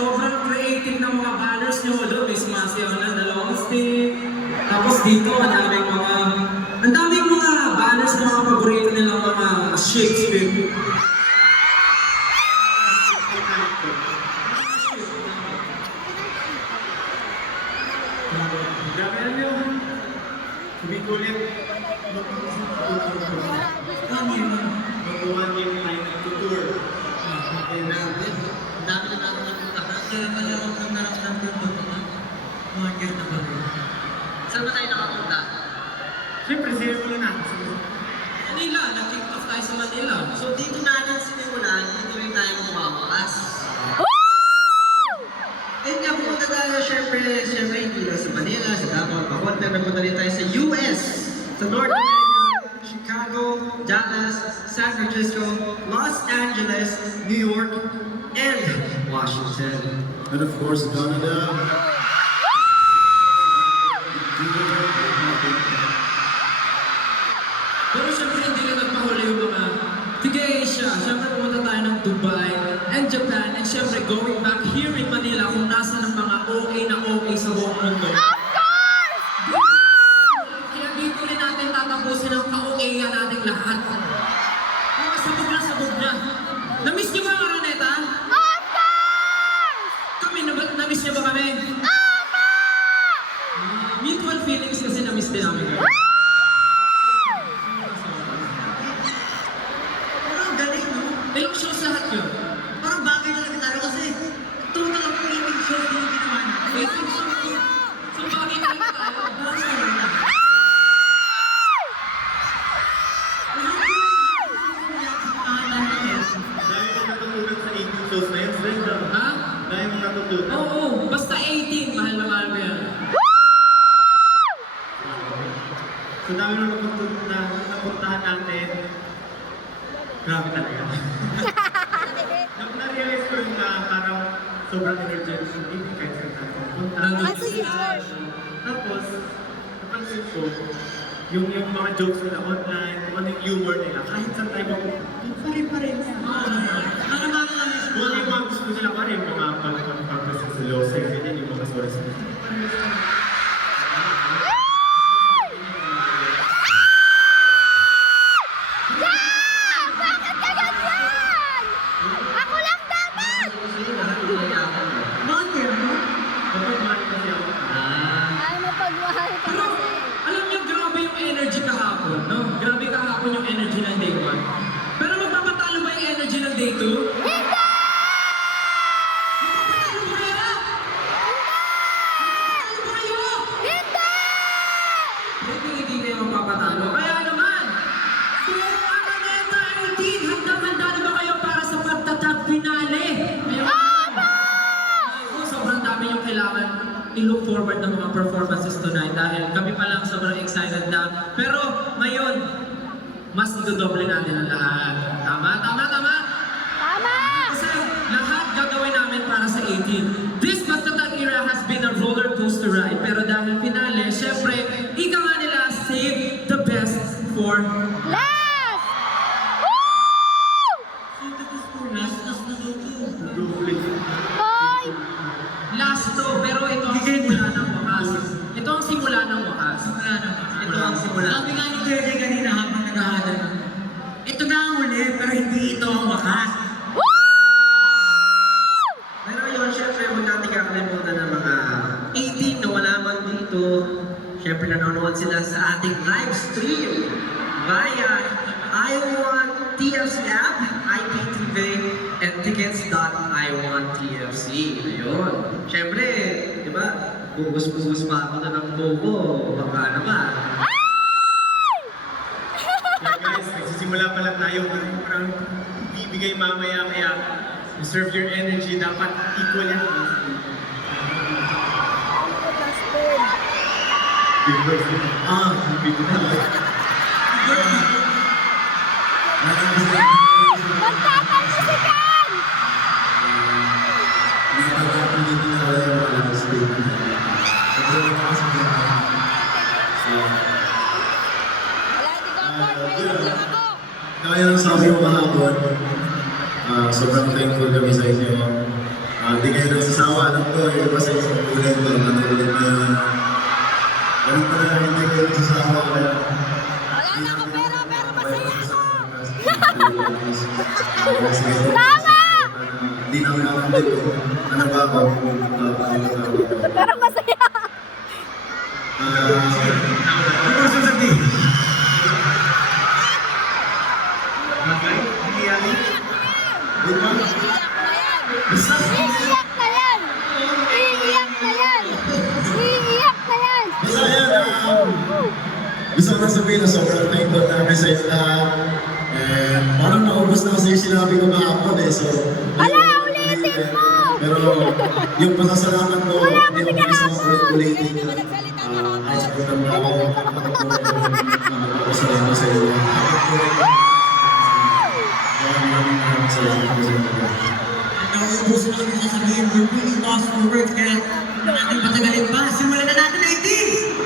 sobrang creative ng mga banners nyo. Doon, may sumasayaw na long stick. Tapos dito, ang daming mga banners na mga paborito nilang mga Shakespeare. Grabe na nyo. Sumikulit. Mag-1 year tayo nag-tour. Ang dami na natin napuntahan. Kaya pala ako nang naramdaman ko ito. Mga year na ba? Saan ba tayo nakapunta? Siyempre, sa'yo ko na. Manila, nag-kick off tayo sa Manila. So dito natin sinimulan, dito rin tayo mawawakas. And nga pumunta tayo, syempre, hindi lang sa Manila, sa Davao, Bacol, pero napunta rin tayo sa US, sa North America, Chicago, Dallas, San Francisco, Los Angeles, New York, and Washington. And of course, Canada. Pero syempre hindi rin nagpahuli yung mga tiga-Asia. Syempre pumunta tayo ng Dubai and Japan. And syempre going back here in Manila kung nasa ng mga OA na OA sa buong mundo. Of course! Kaya dito rin natin tatapusin ang ka-OA nating lahat. Mga sabog na. Na-miss niyo ba ang Araneta? Of course! Kami, na-miss niyo ba kami? Opo! Mutual feelings kasi na-miss din namin. Parang galing, no? Ilang shows lahat yun? Parang bagay talaga tayo kasi total of 18 shows yung ginawa natin. Waiting shows yun. So bagay na rin tayo. Dahil mo natutunan sa 18 shows na yun, Brenda. Ha? Dahil mo natutunan. Oo, basta 18. Mahal na mahal mo yan. So dami na napuntahan natin. Grabe talaga. Na-realize ko rin na parang sobrang energetic hindi kahit saan tayo pupunta. Nandun Ah, sige, George. Tapos, napansin ko, yung mga jokes nila online, kung ano yung humor nila, kahit saan tayo pupunta, pare-pare. Kung ano yung mga gusto nila pa rin, mga pag-pagpapasa sa Lose, ganyan yung mga stories nila. Yeah! Bakit ka ganyan? Ako lang dapat! Bakit, no? Kapag mahal kasi ako, Ay, mapagmahal ka Pero, kasi. alam niyo, grabe yung energy kahapon, no? Grabe kahapon yung energy ng day 1. Pero magpapatalo ba yung energy ng day 2? Hindi! Magpapatalo ba kaya? Magpapatalo ba kayo? Hindi! Hindi kayo magpapatalo. Kaya naman, kung Araneta 18, handang-handa na ba kayo para sa pagtatag finale? Ako, sobrang dami yung kailangan i-look forward ng mga performances tonight dahil kami pa lang sobrang excited na. Pero ngayon, mas idodoble natin ang lahat. Tama? Tama! Kasi lahat gagawin namin para sa 18. This Pagtatag era has been a roller coaster ride. Pero dahil finale, syempre, ika nga nila, save the best for Last! Woo! Hoy! last to. Pero ito ang simula ng wakas. Ito ang simula ng wakas. Ito ang simula. Sabi nga ni Kuya Jay kanina habang naghahanap. Ito na ang huli, pero hindi ito ang wakas. Pero yun, syempre, huwag natin kakalimutan ng mga 18 na wala man dito. Syempre, nanonood sila sa ating live stream via I1 TFC app, IPTV, and tickets.i1tfc. Ayun. Syempre, di ba, bugos-bugos pa ako na ng bobo. Baka naman. yeah, guys, nagsisimula pa lang tayo. Parang bibigay mamaya, kaya reserve your energy. Dapat equal yan. Big birthday. Big birthday. Magtatalisikan! Wala, hindi ko afford. May isip lang ako. Kaya ang sabi mo kahapon, sobrang thankful kami sa inyo. Hindi kayo nagsasawa lang to, yung kasi sa ulan ko, ulit na yun. Ganun pa na hindi ko nagsasawa kaya. Wala na ako pera, pero masaya ako. Tama! Tama! Hindi na ako nakakandil. Ano ba ako? Pero masaya. Ano gusto sabihin? Bagay? Nangyayari? Di ba? Iiyak na yan. Iiyak na yan. Iiyak na yan. Basta yan, gusto ko na sabihin na sobrang thankful namin sa inyo lahat. And parang naubos na kasi yung sinabi ko kahapon eh. So, Ala, ulitin mo! Pero yung pasasalamat ko, Wala hindi kasi ako gusto kahapon. ulitin. Kahit sa putang mga ako, magpapasalamat sa inyo. Maraming salamat po sa inyo. Nauubos na kami sasabihin, we're really lost for words, kaya natin patagalin pa. Simulan na natin, 18!